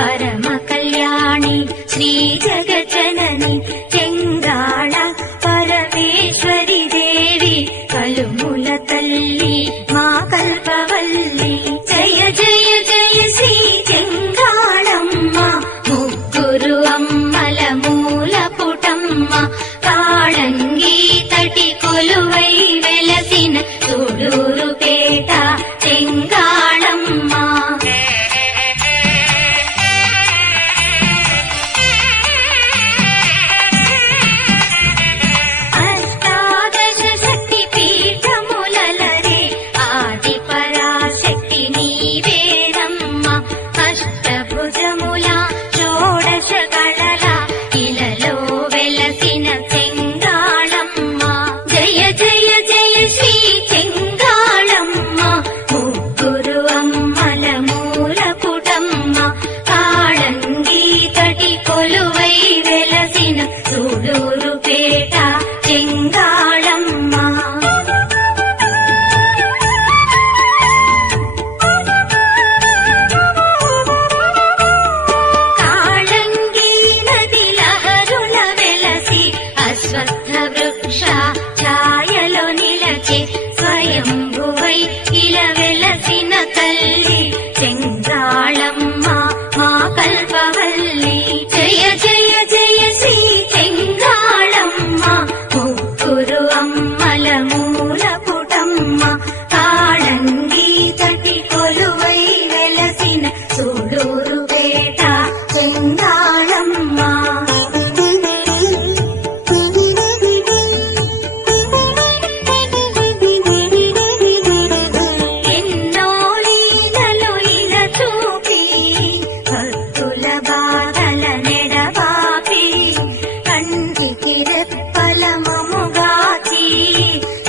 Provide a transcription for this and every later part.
పరమ కళ్యాణి శ్రీ జగజ్జనని చెంగాళ పరమేశ్వరి దేవి కలుముల తల్లి మా కల్పవల్లి జయ జయ జయ శ్రీ చెంగాళమ్మ ముగ్గురు అమ్మల మూల పుటమ్మ కాళంగి తటి కొలువై వెలసిన చూడూరు పేట చెంగాళమ్మ అష్టాదశ శక్తి పీఠములలరే ఆది పరాశక్తి నీవేనమ్మ అష్టభుజముల షోడశ కళల ఇలలో వెలసిన చెంగాళమ్మ జయ జయ జయ శ్రీ చెంగాళమ్మ ముగ్గురు అమ్మల మూల పుటమ్మ కాళంగి తటి కొలువై వెలసిన చూడూరు పేట చెంగాళమ్మ కాళంగి నది లహరుల వెలసి అశ్వత్థ వృక్ష ఛాయలో నిలచి స్వయంభువై ఇల వెలసిన తల్లి చెంగాళమ్మ మా కల్పవల్లి జయ జయ జయ శ్రీ చెంగాళమ్మ ముగ్గురు అమ్మల మూల పుటమ్మ కాళంగి తటి కొలువై వెలసిన చూడూరు పేట చెంగాళమ్మ ఎన్నో లీలలు ఇలా చూపి భక్తుల బాధల నెడబాపి కంటికి రెప్పల మముగాచి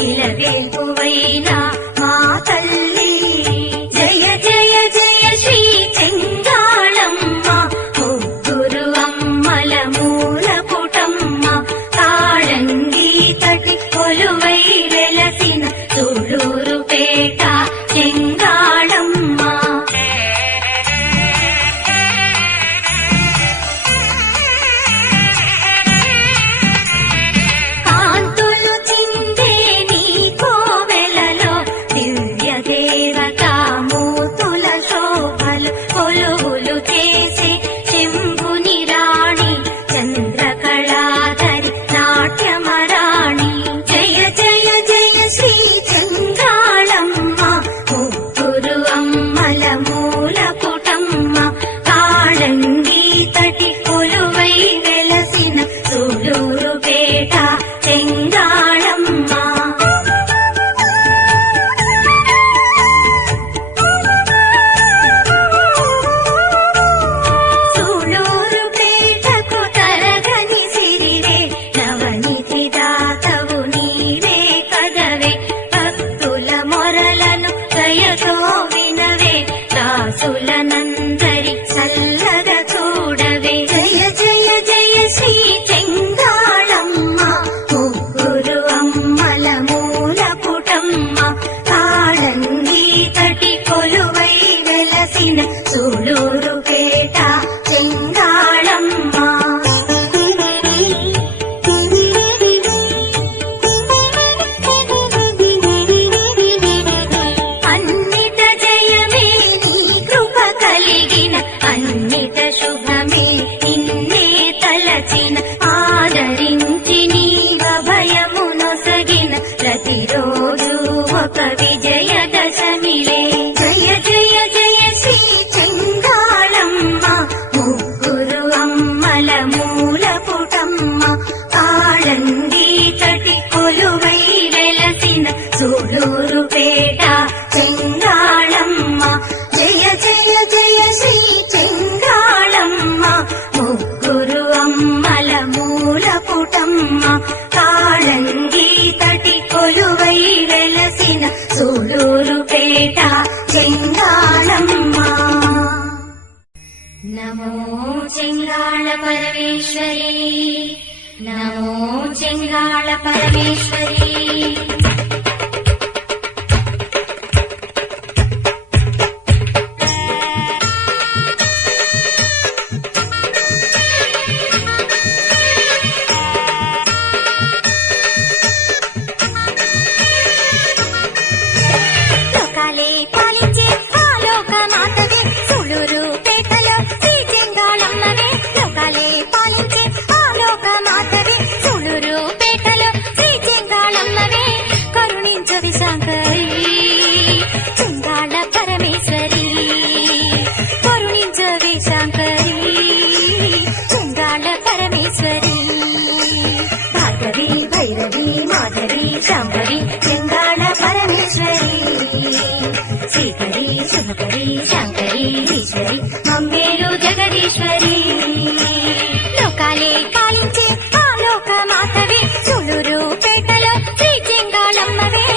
ఇలవేల్పువైన మా తల్లి జయ జయ జయ శ్రీ చెంగాళమ్మ ముగ్గురు అమ్మల మూల పుటమ్మ కాళంగి తటి కొలువై వెలసిన చూడూరు పేట చెంగాళమ్మ కాంతులు చిందే నీ కోవెలలో దివ్య దేవతా మూర్తుల శోభలు కొలువులు చేసే శంభుని రాణి చంద్రకళాధరి నాట్యమరాణి జయ జయ జయ శ్రీ చెంగాళమ్మ ముగ్గురు అమ్మల మూల పుటమ్మ కాళంగి తటి కొలువై వెలసిన చూడూరు పేట చెంగాళమ్మ చూడూరు పేటకు తరగని సిరివే నవనిధి దాతవు నీవే కదవే భక్తుల మొరలను దయతో వినవే దాసులనందరి చల్లగా చూడవే జయ జయ జయ శ్రీ చెంగాళమ్మ ముగ్గురు అమ్మల మూల పుటమ్మ కాళంగి తటి కొలువై వెలసిన చూడూరు పేట చెంగాళమ్మ అన్నిట జయమే నీ కృప కలిగిన అన్నిట శుభమే నిన్నే తలచిన ఆదరించి నీ భయము నొసగిన ప్రతిరోజు ఒక విజయదశమిలే జయ జయ జయ శ్రీ చెంగాళమ్మ ముగ్గురు అమ్మల మూల పుటమ్మ కాళంగి తటి కొలువై వెలసిన చూడూరు పేట చెంగాళమ్మ జయ జయ జయ శ్రీ చెంగాళమ్మ ముగ్గురు అమ్మల మూల పుటమ్మ కాళంగి తటి కొలువై వెలసిన చూడూరు పేట చెంగాళమ్మ నమో చెంగాళ పరమేశ్వరి నమో చెంగాళ పరమేశ్వరి మమ్మేలు జగదీశ్వరి లోకాలే పాలించే ఆలోక మాతవే సులూరు పేటలో శ్రీ చెంగాళమ్మవే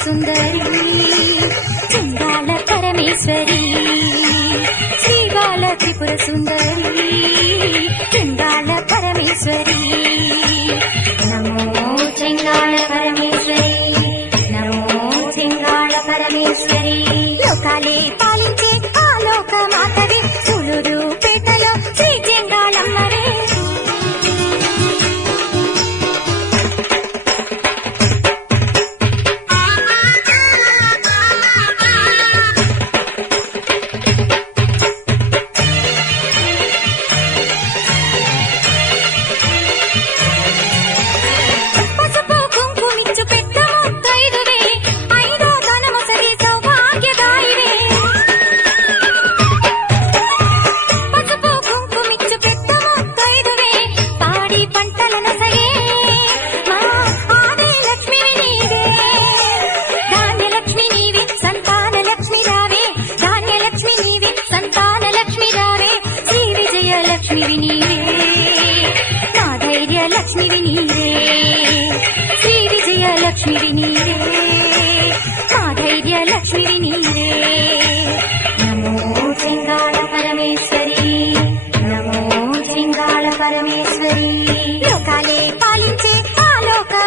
సుందరి చెంగాళ పరమేశ్వరి శ్రీ బాల త్రిపుర సుందరి చెంగాళ పరమేశ్వరి నమో చెంగాళ పరమేశ్వరి నమో చెంగాళ పరమేశ్వరి లోకాలే పాలించే ఆలోక మాతవి సులూరు పేటలో శ్రీ చెంగాళమ్మవే లక్ష్మివి నీవే శ్రీ విజయ లక్ష్మివి నీవే మా ధైర్య లక్ష్మివి నీవే నమో చెంగాళ పరమేశ్వరి నమో చెంగాళ పరమేశ్వరి లోకాలే పాలించే